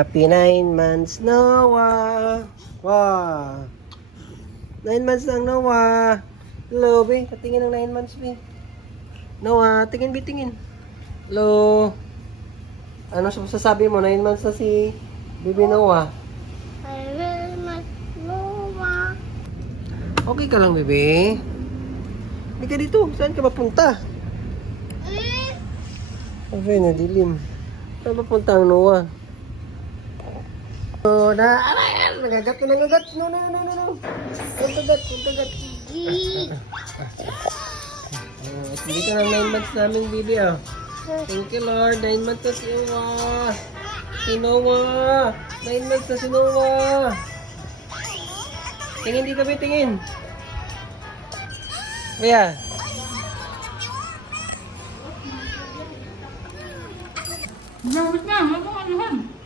Happy 9 months, Noah! Wow! 9 months lang, Noah! Hello, be. Patingin ng 9 months, be. Noah, tingin, be, tingin. Hello! Ano sasabi mo? 9 months na si Baby Noah. Okay ka lang, bebe? Hindi ka dito. Saan ka mapunta? Okay, nadilim. Saan mapunta ang Noah? Oh, aray, nagagat na nagagat. No. Yung kagat. Dito na 9 months namin, baby, ah. Thank you, Lord. 9 months na si Noah. Si Noah. 9 months na si Noah. Tingin dito, baby, tingin. Kuya. Gawit na, ano?